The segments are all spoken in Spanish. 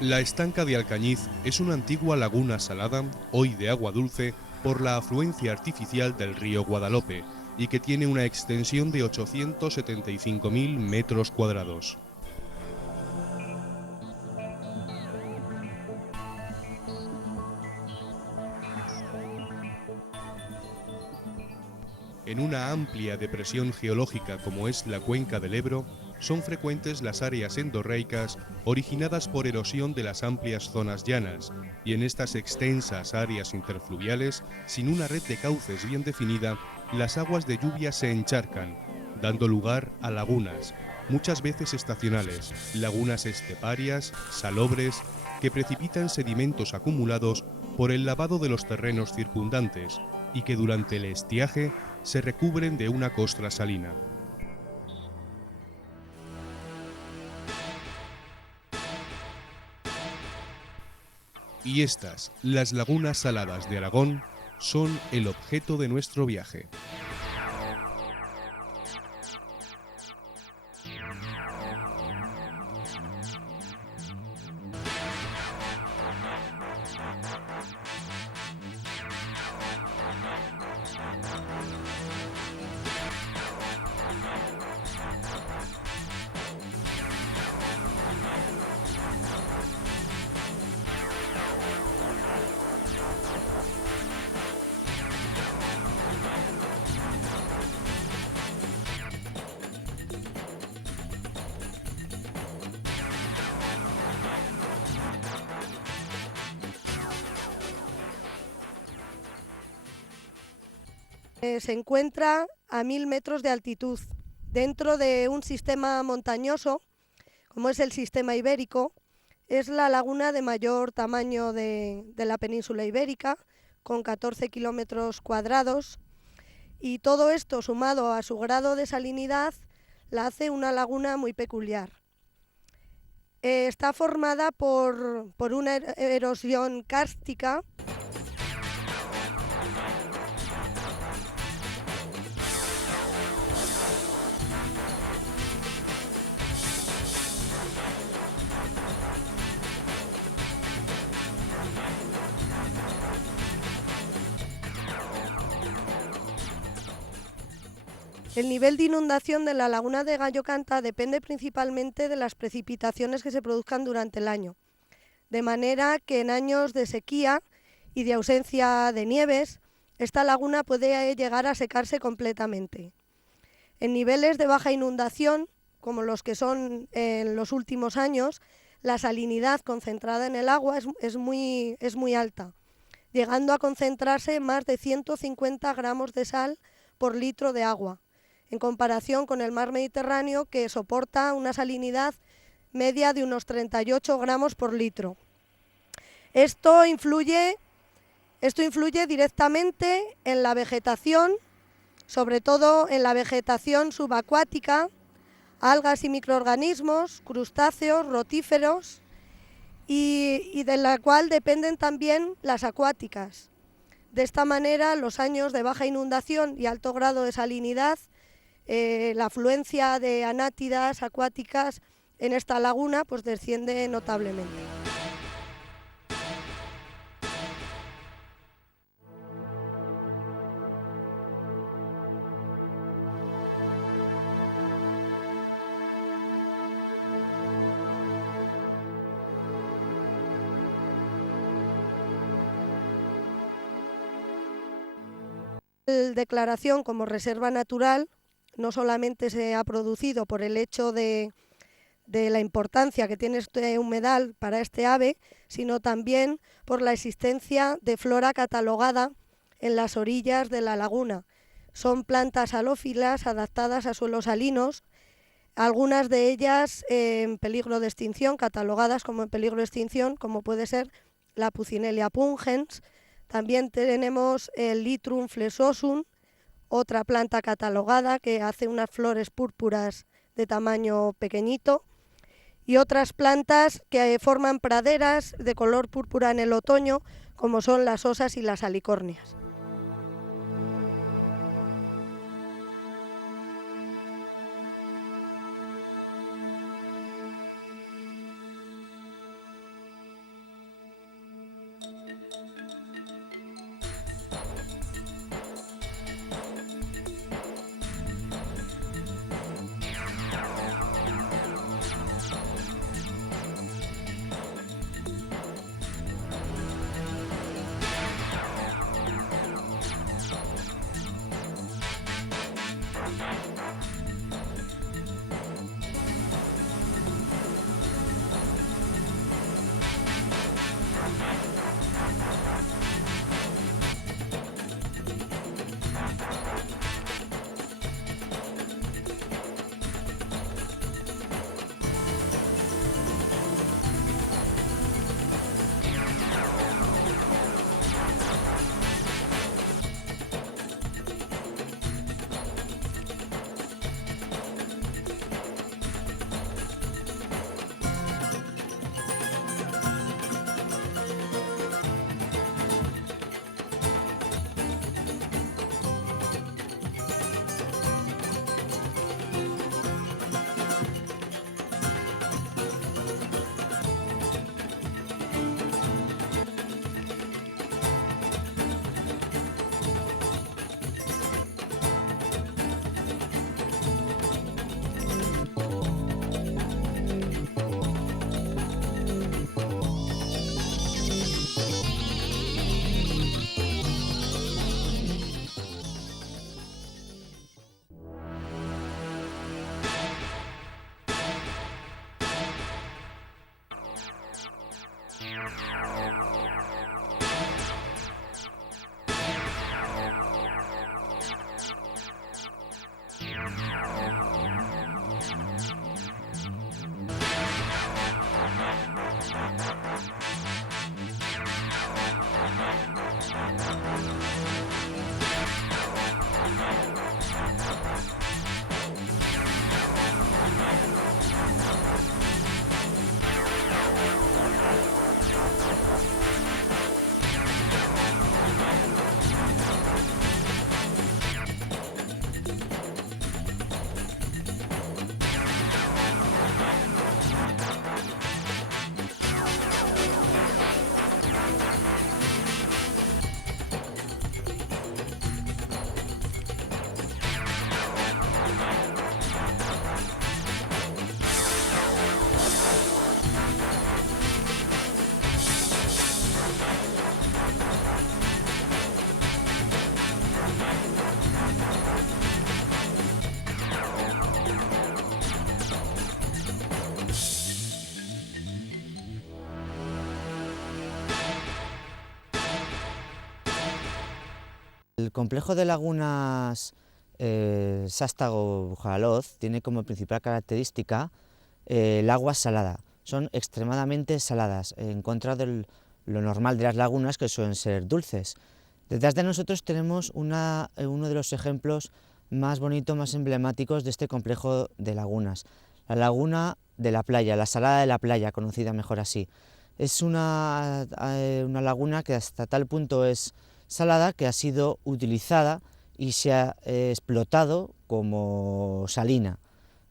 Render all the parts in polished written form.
La estanca de Alcañiz es una antigua laguna salada, hoy de agua dulce, por la afluencia artificial del río Guadalope, y que tiene una extensión de 875.000 metros cuadrados. En una amplia depresión geológica como es la cuenca del Ebro, son frecuentes las áreas endorreicas originadas por erosión de las amplias zonas llanas, y en estas extensas áreas interfluviales, sin una red de cauces bien definida, las aguas de lluvia se encharcan, dando lugar a lagunas, muchas veces estacionales, lagunas esteparias, salobres, que precipitan sedimentos acumulados por el lavado de los terrenos circundantes y que durante el estiaje se recubren de una costra salina. Y estas, las lagunas saladas de Aragón, son el objeto de nuestro viaje. Se encuentra a 1000 metros de altitud, dentro de un sistema montañoso, como es el sistema ibérico. Es la laguna de mayor tamaño de la península ibérica, con 14 kilómetros cuadrados, y todo esto, sumado a su grado de salinidad, la hace una laguna muy peculiar. Está formada por una erosión kárstica. El nivel de inundación de la laguna de Gallo Canta depende principalmente de las precipitaciones que se produzcan durante el año, de manera que en años de sequía y de ausencia de nieves, esta laguna puede llegar a secarse completamente. En niveles de baja inundación, como los que son en los últimos años, la salinidad concentrada en el agua es muy alta, llegando a concentrarse más de 150 gramos de sal por litro de agua, en comparación con el mar Mediterráneo, que soporta una salinidad media de unos 38 gramos por litro. Esto influye directamente en la vegetación, sobre todo en la vegetación subacuática, algas y microorganismos, crustáceos, rotíferos, y de la cual dependen también las acuáticas. De esta manera, los años de baja inundación y alto grado de salinidad, la afluencia de anátidas acuáticas en esta laguna pues desciende notablemente. La declaración como reserva natural no solamente se ha producido por el hecho de la importancia que tiene este humedal para este ave, sino también por la existencia de flora catalogada en las orillas de la laguna. Son plantas halófilas adaptadas a suelos salinos, algunas de ellas en peligro de extinción, catalogadas como en peligro de extinción, como puede ser la Puccinelia pungens. También tenemos el Lythrum flexosum, otra planta catalogada que hace unas flores púrpuras de tamaño pequeñito, y otras plantas que forman praderas de color púrpura en el otoño, como son las osas y las alicornias. complejo de lagunas Sástago-Bujaloz tiene como principal característica el agua salada. Son extremadamente saladas, en contra de lo normal de las lagunas, que suelen ser dulces. Detrás de nosotros tenemos uno de los ejemplos más bonitos, más emblemáticos de este complejo de lagunas. La laguna de la playa, la salada de la playa, conocida mejor así. Es una laguna que hasta tal punto es salada que ha sido utilizada y se ha explotado como salina.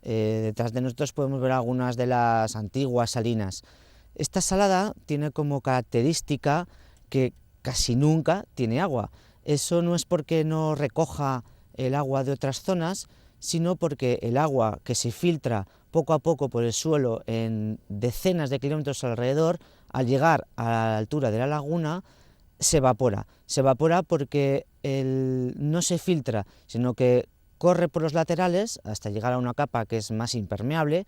Detrás de nosotros podemos ver algunas de las antiguas salinas. Esta salada tiene como característica que casi nunca tiene agua. Eso no es porque no recoja el agua de otras zonas, sino porque el agua que se filtra poco a poco por el suelo en decenas de kilómetros alrededor, al llegar a la altura de la laguna, se evapora. Se evapora porque no se filtra, sino que corre por los laterales hasta llegar a una capa que es más impermeable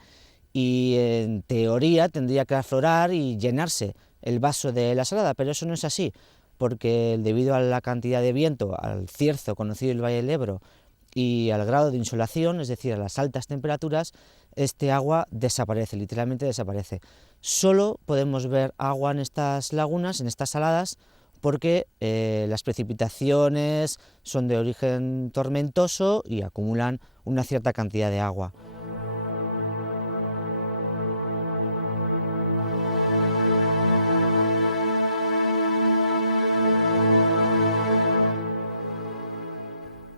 y en teoría tendría que aflorar y llenarse el vaso de la salada, pero eso no es así, porque debido a la cantidad de viento, al cierzo conocido en el Valle del Ebro y al grado de insolación, es decir, a las altas temperaturas, este agua desaparece, literalmente desaparece. Solo podemos ver agua en estas lagunas, en estas saladas, porque las precipitaciones son de origen tormentoso y acumulan una cierta cantidad de agua.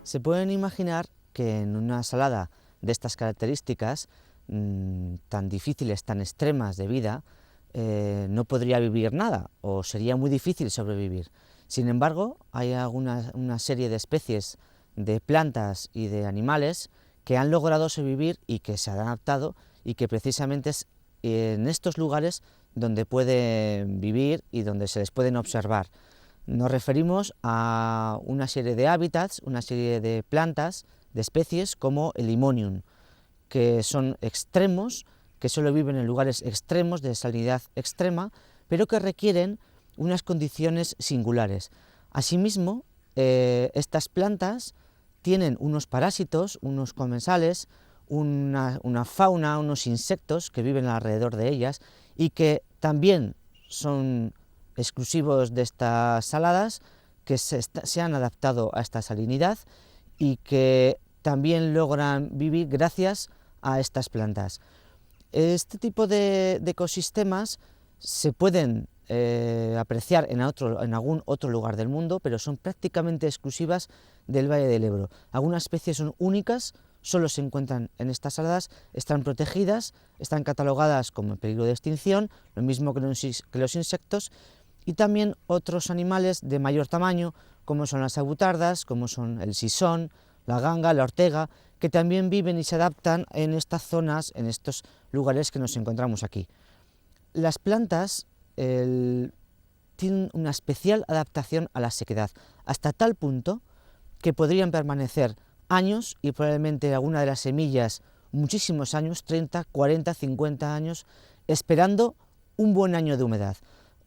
Se pueden imaginar que en una salada de estas características, tan difíciles, tan extremas de vida, no podría vivir nada o sería muy difícil sobrevivir. Sin embargo, hay una serie de especies de plantas y de animales que han logrado sobrevivir y que se han adaptado y que precisamente es en estos lugares donde pueden vivir y donde se les pueden observar. Nos referimos a una serie de hábitats, una serie de plantas, de especies como el Limonium, que son extremos, que solo viven en lugares extremos, de salinidad extrema, pero que requieren unas condiciones singulares. Asimismo, estas plantas tienen unos parásitos, unos comensales, una fauna, unos insectos que viven alrededor de ellas y que también son exclusivos de estas saladas, que se han adaptado a esta salinidad y que también logran vivir gracias a estas plantas. Este tipo de ecosistemas se pueden apreciar en algún otro lugar del mundo, pero son prácticamente exclusivas del Valle del Ebro. Algunas especies son únicas, solo se encuentran en estas saladas, están protegidas, están catalogadas como en peligro de extinción, lo mismo que los insectos, y también otros animales de mayor tamaño, como son las agutardas, como son el sisón, la ganga, la ortega, que también viven y se adaptan en estas zonas, en estos lugares que nos encontramos aquí. Las plantas tienen una especial adaptación a la sequedad, hasta tal punto que podrían permanecer años y probablemente alguna de las semillas muchísimos años, 30, 40, 50 años, esperando un buen año de humedad,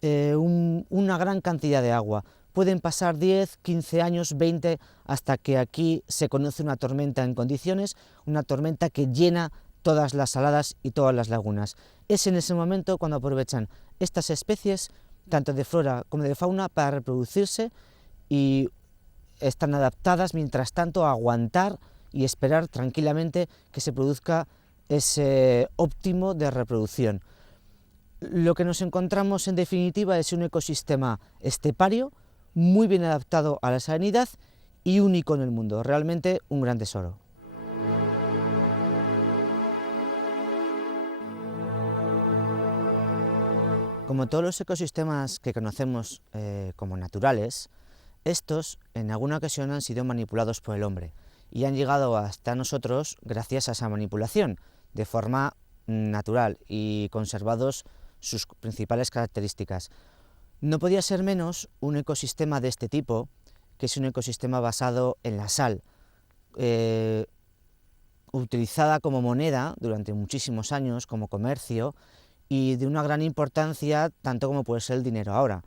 una gran cantidad de agua. Pueden pasar 10, 15 años, 20, hasta que aquí se conoce una tormenta en condiciones, una tormenta que llena todas las saladas y todas las lagunas. Es en ese momento cuando aprovechan estas especies, tanto de flora como de fauna, para reproducirse y están adaptadas, mientras tanto, a aguantar y esperar tranquilamente que se produzca ese óptimo de reproducción. Lo que nos encontramos, en definitiva, es un ecosistema estepario, muy bien adaptado a la salinidad y único en el mundo, realmente un gran tesoro. Como todos los ecosistemas que conocemos como naturales, estos en alguna ocasión han sido manipulados por el hombre y han llegado hasta nosotros gracias a esa manipulación, de forma natural, y conservados sus principales características. No podía ser menos un ecosistema de este tipo, que es un ecosistema basado en la sal, utilizada como moneda durante muchísimos años, como comercio, y de una gran importancia, tanto como puede ser el dinero ahora.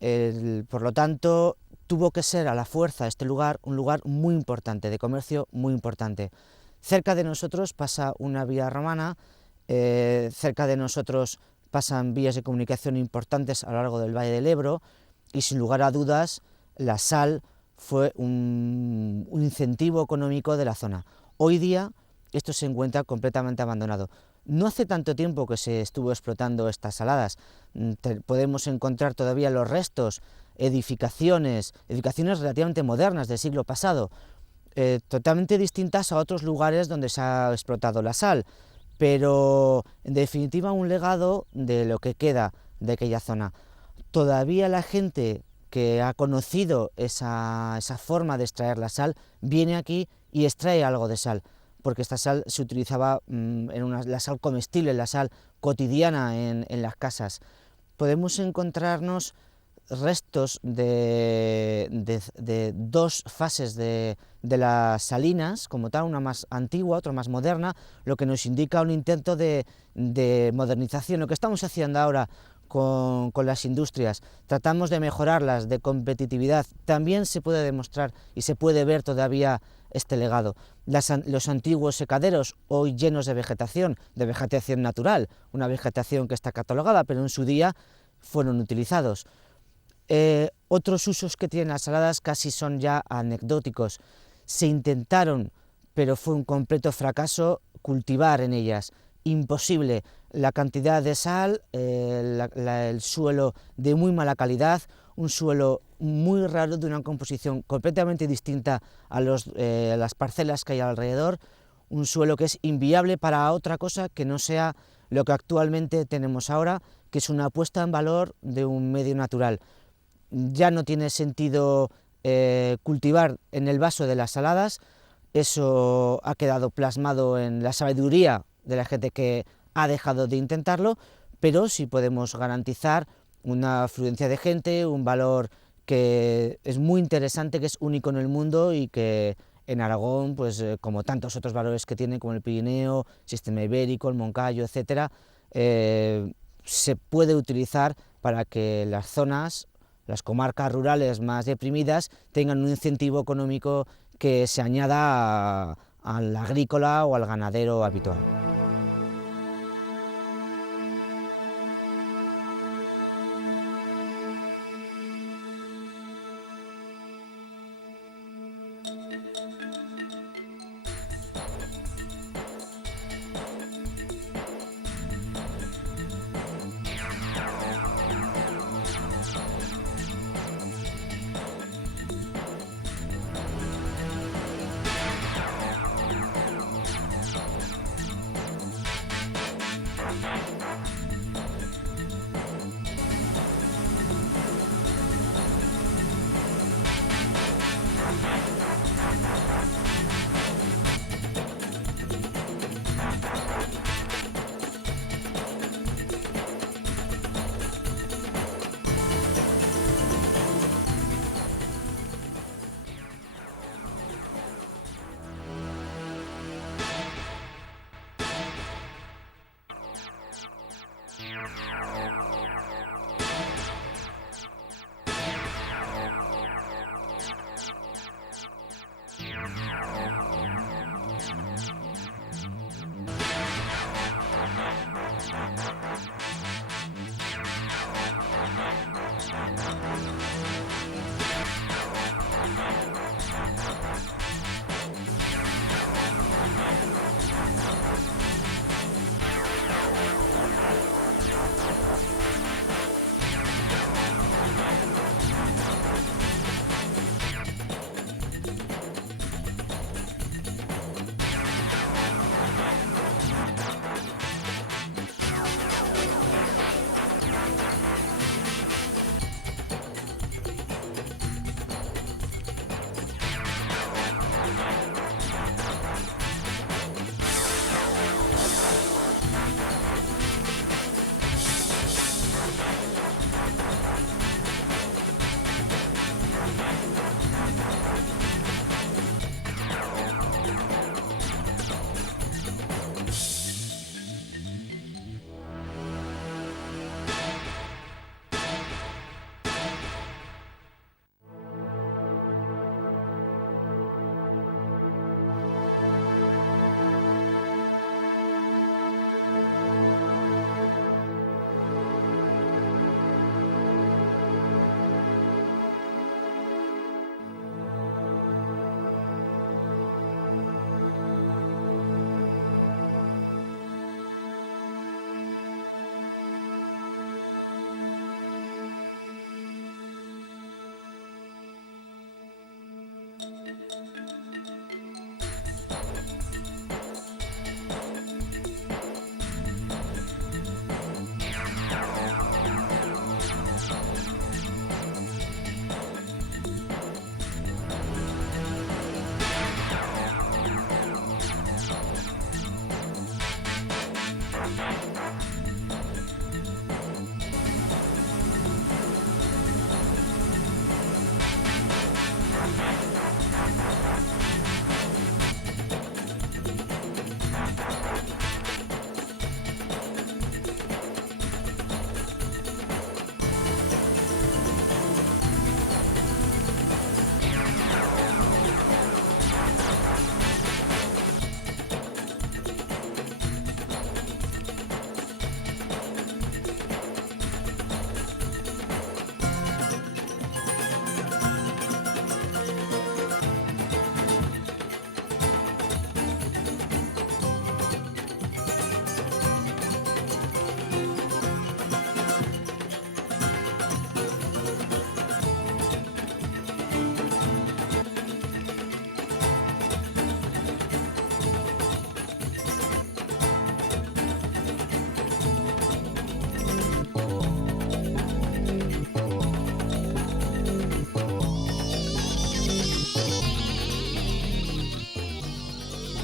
Por lo tanto, tuvo que ser a la fuerza este lugar un lugar muy importante, de comercio muy importante. Cerca de nosotros pasa una vía romana, cerca de nosotros pasan vías de comunicación importantes a lo largo del Valle del Ebro, y sin lugar a dudas la sal fue un incentivo económico de la zona. Hoy día esto se encuentra completamente abandonado. No hace tanto tiempo que se estuvo explotando estas saladas. Podemos encontrar todavía los restos, edificaciones relativamente modernas del siglo pasado, totalmente distintas a otros lugares donde se ha explotado la sal, pero en definitiva un legado de lo que queda de aquella zona. Todavía la gente que ha conocido esa forma de extraer la sal viene aquí y extrae algo de sal, porque esta sal se utilizaba la sal comestible, la sal cotidiana en las casas. Podemos encontrarnos restos de dos fases de las salinas, como tal, una más antigua, otra más moderna, lo que nos indica un intento de modernización. Lo que estamos haciendo ahora con las industrias, tratamos de mejorarlas, de competitividad, también se puede demostrar y se puede ver todavía este legado. Los antiguos secaderos, hoy llenos de vegetación natural, una vegetación que está catalogada, pero en su día fueron utilizados. Otros usos que tienen las saladas casi son ya anecdóticos. Se intentaron, pero fue un completo fracaso, cultivar en ellas. Imposible. La cantidad de sal, el suelo de muy mala calidad, un suelo muy raro, de una composición completamente distinta a las parcelas que hay alrededor, un suelo que es inviable para otra cosa que no sea lo que actualmente tenemos ahora, que es una puesta en valor de un medio natural. Ya no tiene sentido cultivar en el vaso de las saladas, eso ha quedado plasmado en la sabiduría de la gente que ha dejado de intentarlo, pero sí podemos garantizar una afluencia de gente, un valor que es muy interesante, que es único en el mundo y que en Aragón, pues como tantos otros valores que tiene, como el Pirineo, el Sistema Ibérico, el Moncayo, etcétera, se puede utilizar para que las zonas, las comarcas rurales más deprimidas, tengan un incentivo económico que se añada al agrícola o al ganadero habitual.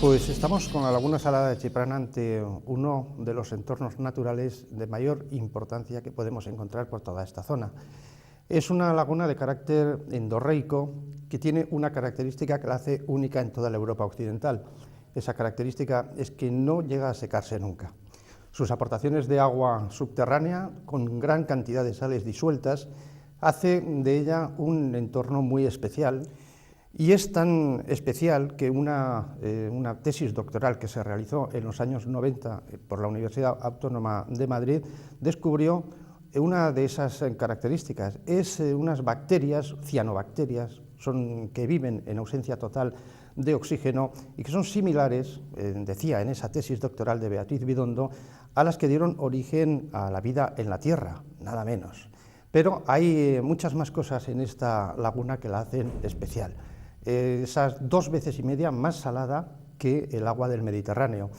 Pues estamos con la Laguna Salada de Chiprana ante uno de los entornos naturales de mayor importancia que podemos encontrar por toda esta zona. Es una laguna de carácter endorreico que tiene una característica que la hace única en toda la Europa occidental. Esa característica es que no llega a secarse nunca. Sus aportaciones de agua subterránea, con gran cantidad de sales disueltas, hace de ella un entorno muy especial. Y es tan especial que una tesis doctoral que se realizó en los años 90 por la Universidad Autónoma de Madrid descubrió una de esas características. Es unas bacterias, cianobacterias, que viven en ausencia total de oxígeno y que son similares, decía en esa tesis doctoral de Beatriz Bidondo, a las que dieron origen a la vida en la Tierra, nada menos. Pero hay muchas más cosas en esta laguna que la hacen especial. Esas 2,5 veces más salada que el agua del Mediterráneo,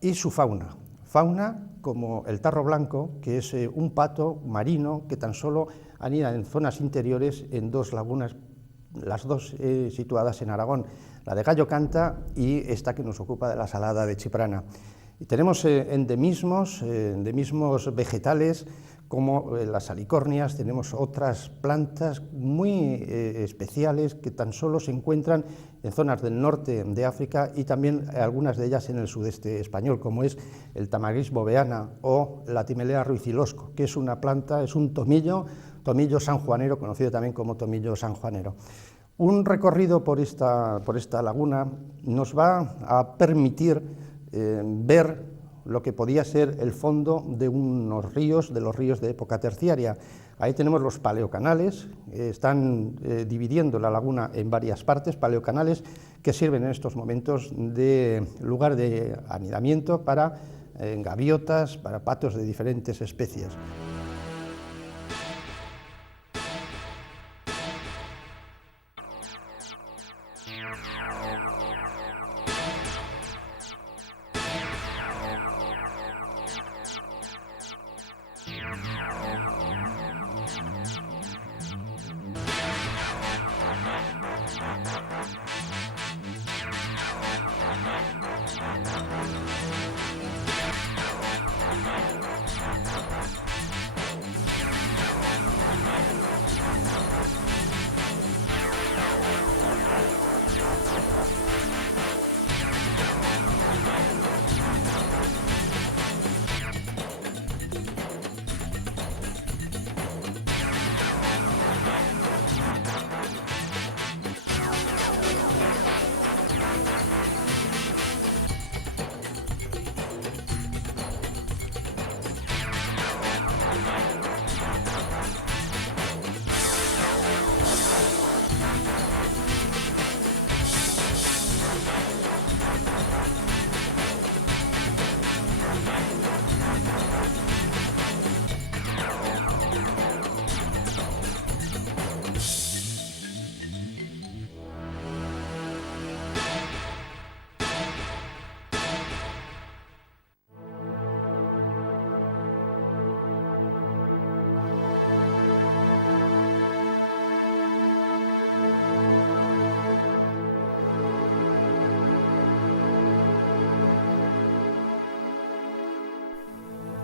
y su fauna como el tarro blanco, que es un pato marino que tan solo anida en zonas interiores en 2 lagunas, las 2 situadas en Aragón, la de Gallo Canta y esta que nos ocupa de la Salada de Chiprana. Y tenemos endemismos vegetales, como las salicornias, tenemos otras plantas muy especiales que tan solo se encuentran en zonas del norte de África y también algunas de ellas en el sudeste español, como es el Tamaris boveana o la Timelea ruicilosco, que es una planta, es un tomillo sanjuanero, conocido también como tomillo sanjuanero. Un recorrido por esta laguna nos va a permitir ver lo que podía ser el fondo de unos ríos, de los ríos de época terciaria. Ahí tenemos los paleocanales, están dividiendo la laguna en varias partes, paleocanales que sirven en estos momentos de lugar de anidamiento para gaviotas, para patos de diferentes especies.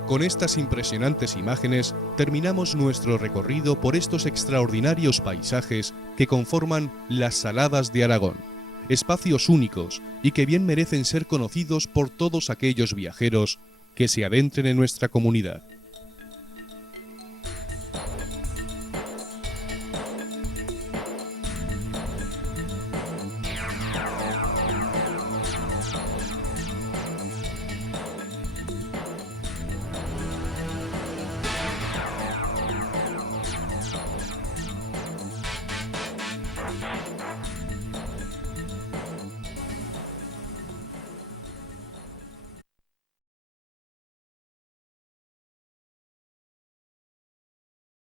Con estas impresionantes imágenes terminamos nuestro recorrido por estos extraordinarios paisajes que conforman las Saladas de Aragón, espacios únicos y que bien merecen ser conocidos por todos aquellos viajeros que se adentren en nuestra comunidad.